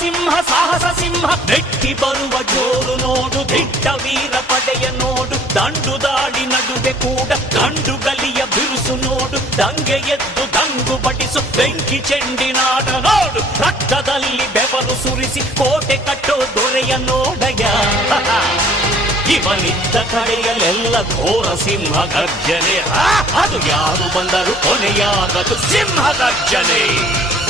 ಸಿಂಹ ಸಾಹಸ ಸಿಂಹ ನೆಟ್ಟಿ ಬರುವ ಜೋರು ನೋಡು ದಿಟ್ಟ ವೀರ ಪಡೆಯ ನೋಡು ದಂಡು ದಾಳಿ ನಡುವೆ ಕೂಡ ಗಂಡು ಗಲಿಯ ಬಿರುಸು ನೋಡು ದಂಗೆ ಎದ್ದು ದಂಗು ಬಡಿಸು ಬೆಂಕಿ ಚೆಂಡಿನಾಟ ನೋಡು ರಕ್ತದಲ್ಲಿ ಬೆವರು ಸುರಿಸಿ ಕೋಟೆ ಕಟ್ಟೋ ದೊರೆಯ ನೋಡಯ ಇವನಿದ್ದ ಕಡೆಯಲ್ಲೆಲ್ಲ ಘೋರ ಸಿಂಹ ಗರ್ಜನೆ ಅದು ಯಾರು ಬಂದರು ಕೊನೆಯಾಗದು ಸಿಂಹ ಗರ್ಜನೆ